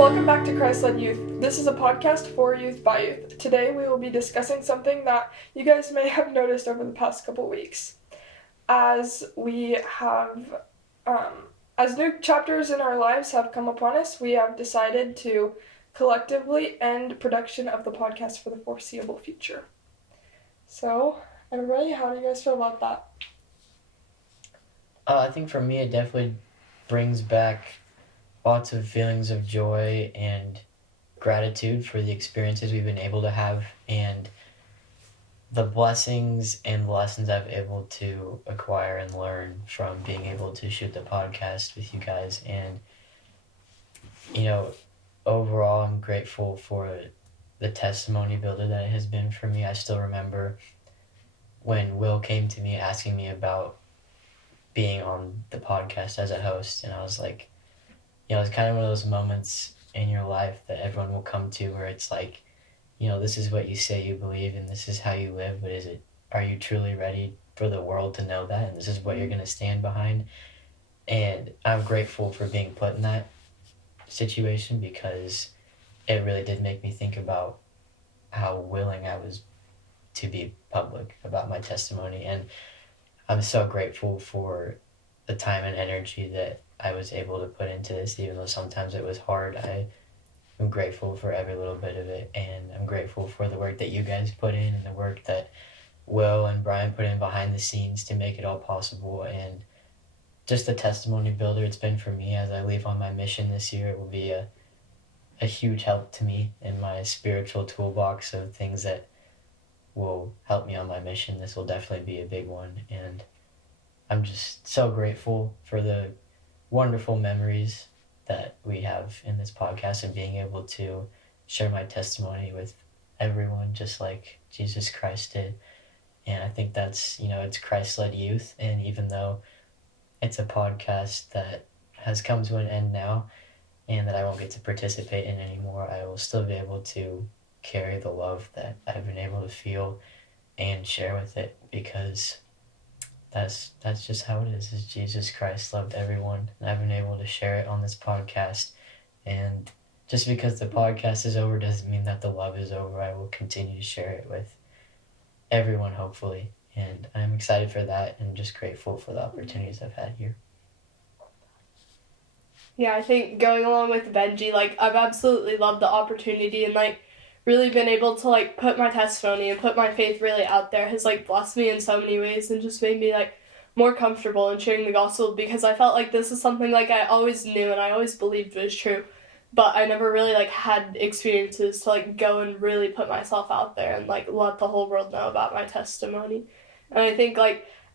Welcome back to Christ-Led Youth. This is a podcast for youth by youth. Today we will be discussing something that you guys may have noticed over the past couple weeks. As we have, as new chapters in our lives have come upon us, we have decided to collectively end production of the podcast for the foreseeable future. So, everybody, how do you guys feel about that? I think for me it definitely brings back lots of feelings of joy and gratitude for the experiences we've been able to have and the blessings and lessons I've been able to acquire and learn from being able to shoot the podcast with you guys. And, overall I'm grateful for the testimony builder that it has been for me. I still remember when Will came to me asking me about being on the podcast as a host, and I was like, it's kind of one of those moments in your life that everyone will come to where it's like, this is what you say you believe and this is how you live, but are you truly ready for the world to know that, and this is what you're going to stand behind? And I'm grateful for being put in that situation because it really did make me think about how willing I was to be public about my testimony. And I'm so grateful for the time and energy that I was able to put into this, even though sometimes it was hard. I'm grateful for every little bit of it, and I'm grateful for the work that you guys put in and the work that Will and Brian put in behind the scenes to make it all possible, and just the testimony builder it's been for me as I leave on my mission this year. It will be a huge help to me in my spiritual toolbox of things that will help me on my mission. This will definitely be a big one, and I'm just so grateful for the wonderful memories that we have in this podcast and being able to share my testimony with everyone just like Jesus Christ did. And I think that's, it's Christ-led youth, and even though it's a podcast that has come to an end now and that I won't get to participate in anymore, I will still be able to carry the love that I've been able to feel and share with it, because that's just how it is Jesus Christ loved everyone, and I've been able to share it on this podcast. And just because the podcast is over doesn't mean that the love is over. I will continue to share it with everyone, hopefully, and I'm excited for that and just grateful for the opportunities I've had here. Yeah, I think going along with Benji, I've absolutely loved the opportunity and, really been able to, put my testimony and put my faith really out there has, blessed me in so many ways and just made me, more comfortable in sharing the gospel, because I felt like this is something, I always knew and I always believed was true, but I never really, had experiences to, go and really put myself out there and, let the whole world know about my testimony. And I think,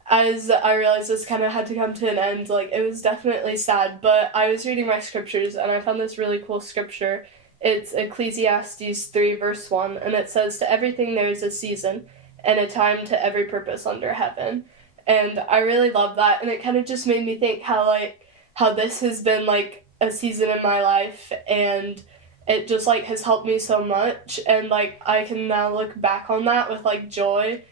as I realized this kind of had to come to an end, it was definitely sad, but I was reading my scriptures and I found this really cool scripture. It's Ecclesiastes 3 verse 1, and it says, "To everything there is a season, and a time to every purpose under heaven." And I really love that, and it kind of just made me think how this has been, a season in my life, and it just, has helped me so much, and, I can now look back on that with, joy,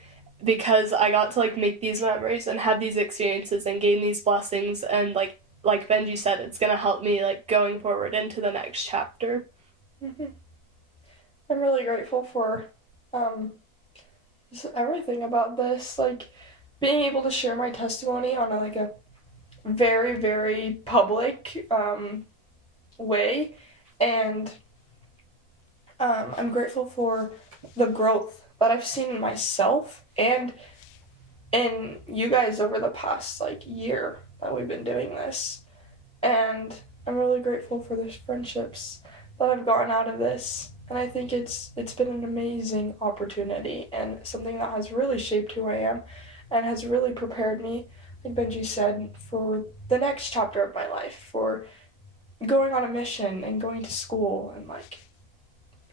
because I got to, make these memories and have these experiences and gain these blessings, and, like Benji said, it's gonna help me, going forward into the next chapter. Mm-hmm. I'm really grateful for just everything about this, being able to share my testimony on a very, very public way, and I'm grateful for the growth that I've seen in myself and in you guys over the past year that we've been doing this, and I'm really grateful for the friendships that I've gotten out of this, and I think it's been an amazing opportunity and something that has really shaped who I am and has really prepared me, like Benji said, for the next chapter of my life, for going on a mission and going to school, and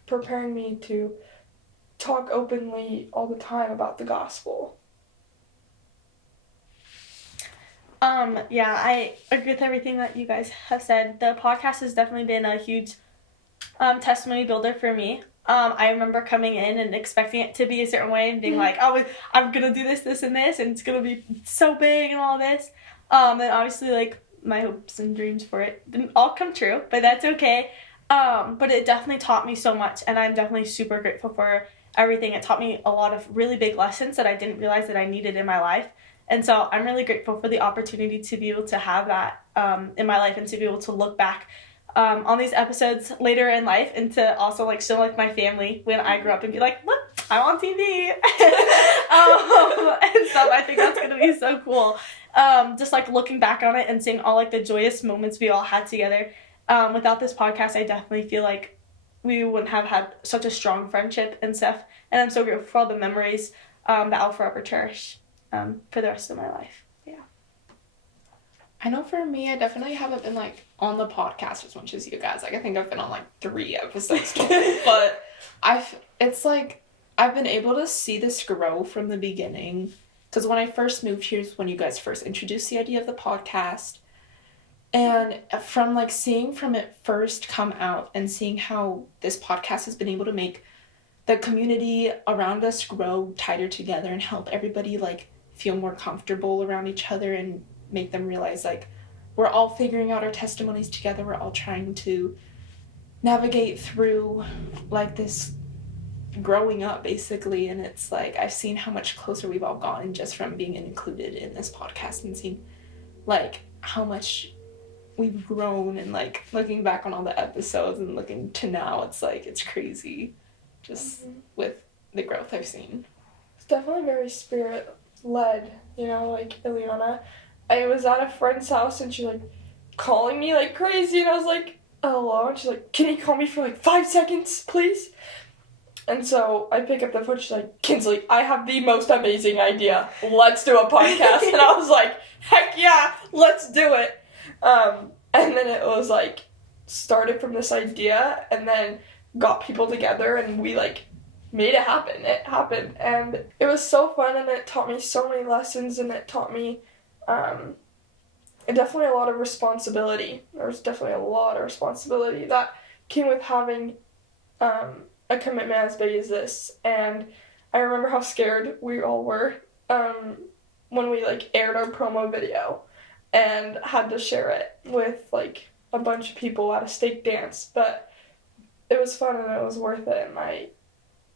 preparing me to talk openly all the time about the gospel. Yeah, I agree with everything that you guys have said. The podcast has definitely been a huge testimony builder for me. I remember coming in and expecting it to be a certain way and being I'm gonna do this, and this, and it's gonna be so big and all this. And obviously, my hopes and dreams for it didn't all come true, but that's okay. But it definitely taught me so much, and I'm definitely super grateful for everything. It taught me a lot of really big lessons that I didn't realize that I needed in my life. And so I'm really grateful for the opportunity to be able to have that in my life and to be able to look back on these episodes later in life and to also like show like my family when I grew up and be like, look, I'm on TV. And so I think that's going to be so cool. Just like looking back on it and seeing all like the joyous moments we all had together. Without this podcast, I definitely feel like we wouldn't have had such a strong friendship and stuff. And I'm so grateful for all the memories that I'll forever cherish for the rest of my life. Yeah. I know for me, I definitely haven't been, like, on the podcast as much as you guys. Like, I think I've been on, like, 3 episodes total. But it's, like, I've been able to see this grow from the beginning. Because when I first moved here is when you guys first introduced the idea of the podcast. And from, like, seeing from it first come out and seeing how this podcast has been able to make the community around us grow tighter together and help everybody, like, feel more comfortable around each other and make them realize, like, we're all figuring out our testimonies together. We're all trying to navigate through, like, this growing up, basically. And it's, like, I've seen how much closer we've all gotten just from being included in this podcast and seeing, like, how much we've grown. And, like, looking back on all the episodes and looking to now, it's, like, it's crazy just with the growth I've seen. It's definitely very spirit-led, you know, like Ileana. I was at a friend's house and she like calling me like crazy and I was like, hello, and she's like, can you call me for like 5 seconds, please? And so I pick up the phone, she's like, Kinsley, I have the most amazing idea. Let's do a podcast. And I was like, heck yeah, let's do it. And then it was like, started from this idea and then got people together and we like made it happen. It happened. And it was so fun and it taught me so many lessons and it taught me definitely a lot of responsibility. There was definitely a lot of responsibility that came with having a commitment as big as this. And I remember how scared we all were when we like aired our promo video and had to share it with like a bunch of people at a steak dance. But it was fun and it was worth it. And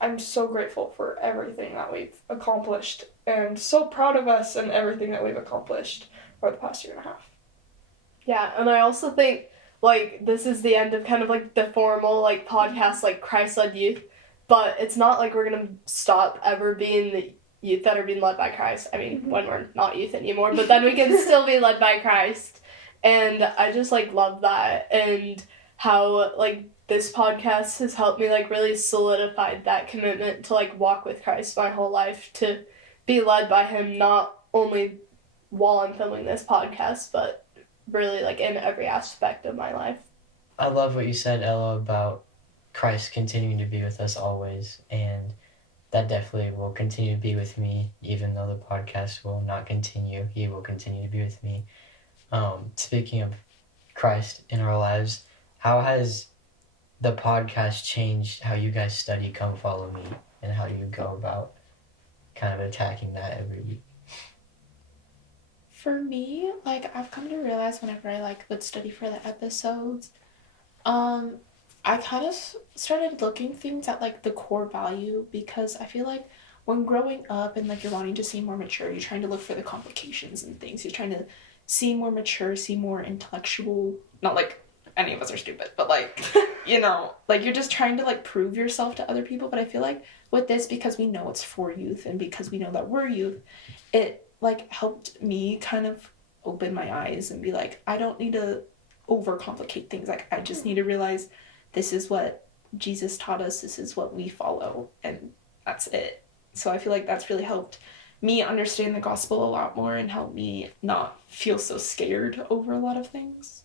I'm so grateful for everything that we've accomplished and so proud of us and everything that we've accomplished over the past 1.5 years. Yeah, and I also think, like, this is the end of kind of, like, the formal, like, podcast, like, Christ-led youth, but it's not like we're gonna stop ever being the youth that are being led by Christ. I mean, when we're not youth anymore, but then we can still be led by Christ, and I just, like, love that, and how, like, this podcast has helped me, like, really solidify that commitment to, like, walk with Christ my whole life, to be led by him, not only while I'm filming this podcast, but really, like, in every aspect of my life. I love what you said, Ella, about Christ continuing to be with us always, and that definitely will continue to be with me, even though the podcast will not continue. He will continue to be with me. Speaking of Christ in our lives, how has the podcast changed how you guys study Come Follow Me, and how do you go about kind of attacking that every week? For me, like, I've come to realize whenever I, like, would study for the episodes, I kind of started looking things at, like, the core value, because I feel like when growing up and, like, you're wanting to seem more mature, you're trying to look for the complications and things. You're trying to seem more mature, seem more intellectual. Not, like, any of us are stupid, but, like, you know, like, you're just trying to, like, prove yourself to other people. But I feel like with this, because we know it's for youth and because we know that we're youth, it like helped me kind of open my eyes and be like, I don't need to overcomplicate things. Like, I just need to realize this is what Jesus taught us, this is what we follow, and that's it. So I feel like that's really helped me understand the gospel a lot more and helped me not feel so scared over a lot of things.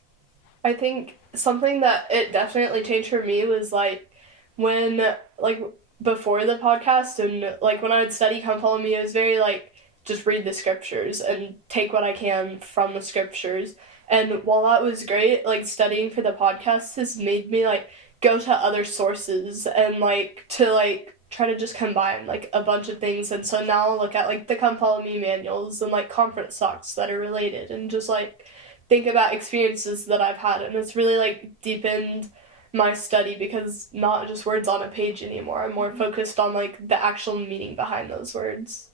I think something that it definitely changed for me was, like, when, like, before the podcast and, like, when I would study Come Follow Me, it was very, like, just read the scriptures and take what I can from the scriptures. And while that was great, like, studying for the podcast has made me, like, go to other sources and, like, to, like, try to just combine, like, a bunch of things. And so now I'll look at, like, the Come Follow Me manuals and, like, conference talks that are related and just, like, think about experiences that I've had. And it's really, like, deepened my study because not just words on a page anymore. I'm more focused on like the actual meaning behind those words.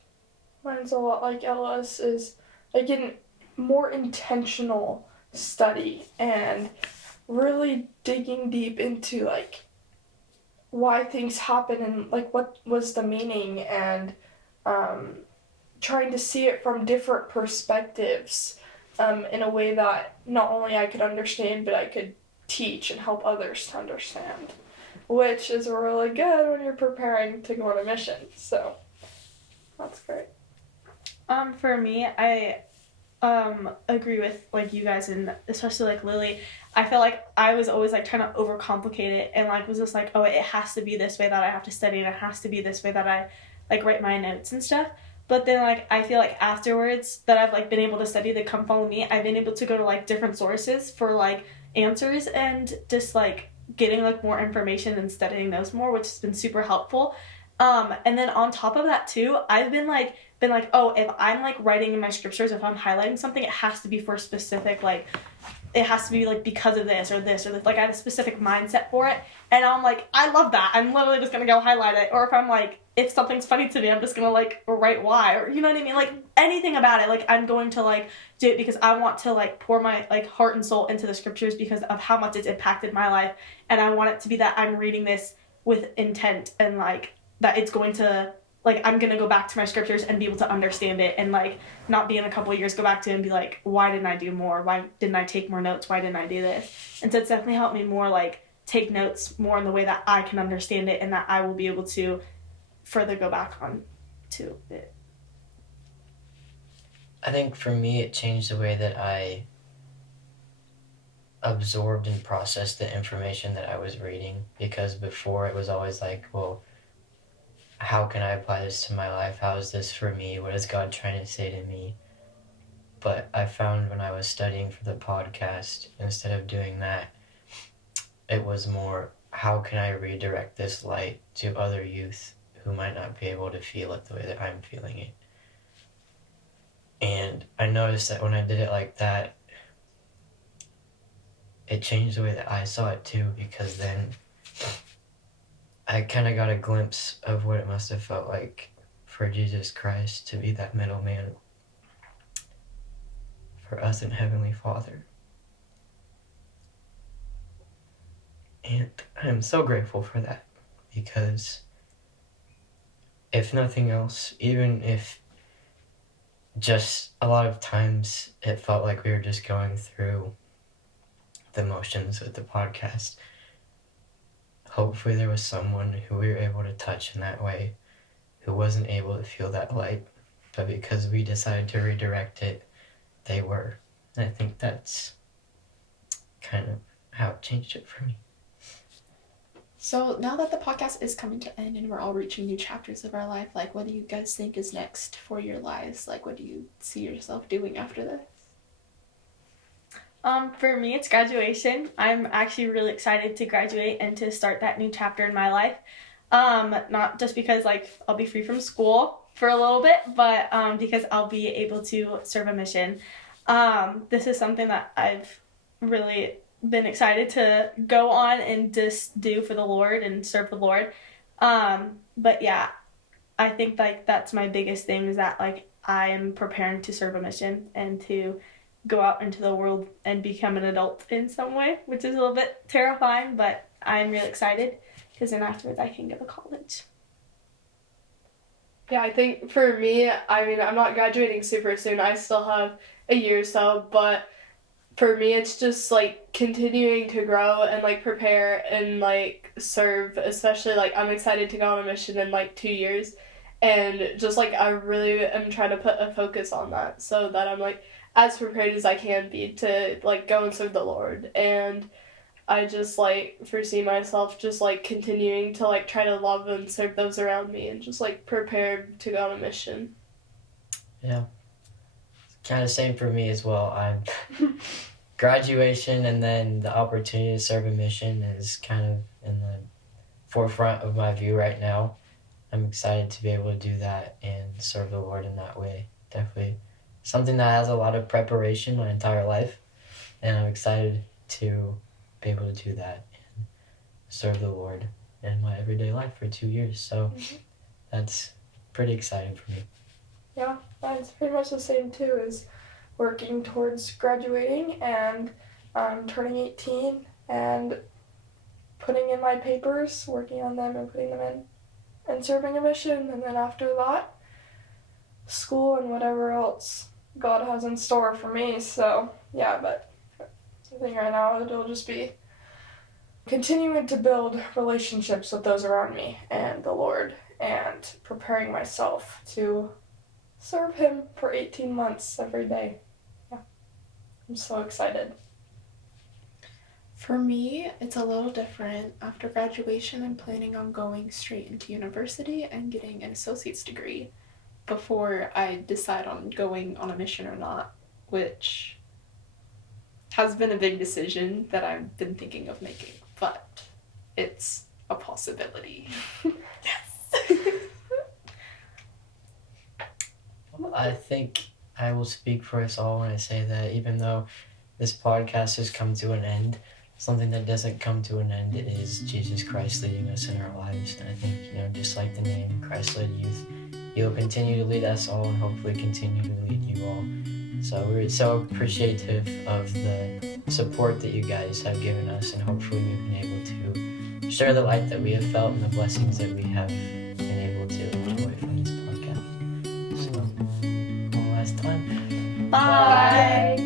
Mine's a lot like Ella's, is like in more intentional study and really digging deep into like why things happen and like what was the meaning, and um, trying to see it from different perspectives, in a way that not only I could understand but I could teach and help others to understand, which is really good when you're preparing to go on a mission. So that's great. For me, I agree with like you guys, and especially like Lily. I feel like I was always like trying to overcomplicate it, and like was just like, oh, it has to be this way that I have to study, and it has to be this way that I like write my notes and stuff. But then like I feel like afterwards that I've like been able to study the Come Follow Me, I've been able to go to like different sources for like answers and just like getting like more information and studying those more, which has been super helpful. And then on top of that too, I've been like, oh, if I'm like writing in my scriptures, if I'm highlighting something, it has to be for a specific like, it has to be like because of this or this or this. Like I have a specific mindset for it, and I'm like, I love that. I'm literally just gonna go highlight it. Or if I'm like, if something's funny to me, I'm just gonna like write why, or you know what I mean. Like anything about it, like I'm going to like do it because I want to like pour my like heart and soul into the scriptures because of how much it's impacted my life, and I want it to be that I'm reading this with intent and like that it's going to like I'm gonna go back to my scriptures and be able to understand it, and like not be in a couple of years go back to it and be like, why didn't I do more? Why didn't I take more notes? Why didn't I do this? And so it's definitely helped me more like take notes more in the way that I can understand it and that I will be able to further go back on to it. I think for me, it changed the way that I absorbed and processed the information that I was reading, because before it was always like, well, how can I apply this to my life? How is this for me? What is God trying to say to me? But I found when I was studying for the podcast, instead of doing that, it was more, how can I redirect this light to other youth who might not be able to feel it the way that I'm feeling it? And I noticed that when I did it like that, it changed the way that I saw it too, because then I kind of got a glimpse of what it must have felt like for Jesus Christ to be that middleman for us and Heavenly Father. And I'm so grateful for that, because if nothing else, even if just a lot of times it felt like we were just going through the motions with the podcast, hopefully there was someone who we were able to touch in that way who wasn't able to feel that light, but because we decided to redirect it, they were. And I think that's kind of how it changed it for me. So now that the podcast is coming to end and we're all reaching new chapters of our life, like what do you guys think is next for your lives? Like what do you see yourself doing after this? For me, it's graduation. I'm actually really excited to graduate and to start that new chapter in my life. Not just because like I'll be free from school for a little bit, but because I'll be able to serve a mission. This is something that I've really been excited to go on and just do for the Lord and serve the Lord. But yeah, I think like that's my biggest thing, is that like I am preparing to serve a mission and to go out into the world and become an adult in some way, which is a little bit terrifying, but I'm really excited because then afterwards I can go to college. Yeah, I think for me, I mean, I'm not graduating super soon. I still have a year or so, but for me, it's just like continuing to grow and like prepare and like serve, especially like I'm excited to go on a mission in like 2 years. And just like I really am trying to put a focus on that so that I'm like as prepared as I can be to like go and serve the Lord. And I just like foresee myself just like continuing to like try to love and serve those around me and just like prepared to go on a mission. Yeah. Kind of same for me as well. I'm graduation and then the opportunity to serve a mission is kind of in the forefront of my view right now. I'm excited to be able to do that and serve the Lord in that way. Definitely something that has a lot of preparation my entire life, and I'm excited to be able to do that. serve the Lord in my everyday life for 2 years. So that's pretty exciting for me. Yeah, mine's pretty much the same too, is working towards graduating and turning 18 and putting in my papers, working on them and putting them in, and serving a mission. And then after that, school and whatever else God has in store for me. So, yeah, but I think right now it'll just be continuing to build relationships with those around me and the Lord and preparing myself to serve Him for 18 months every day. Yeah, I'm so excited. For me, it's a little different. After graduation, I'm planning on going straight into university and getting an associate's degree before I decide on going on a mission or not, which has been a big decision that I've been thinking of making, but it's a possibility. Well, I think I will speak for us all when I say that even though this podcast has come to an end, something that doesn't come to an end is Jesus Christ leading us in our lives. And I think, just like the name Christ-led youth, He'll continue to lead us all and hopefully continue to lead you all. So we're so appreciative of the support that you guys have given us, and hopefully we've been able to share the light that we have felt and the blessings that we have been able to enjoy from this podcast. So, one last time. Bye.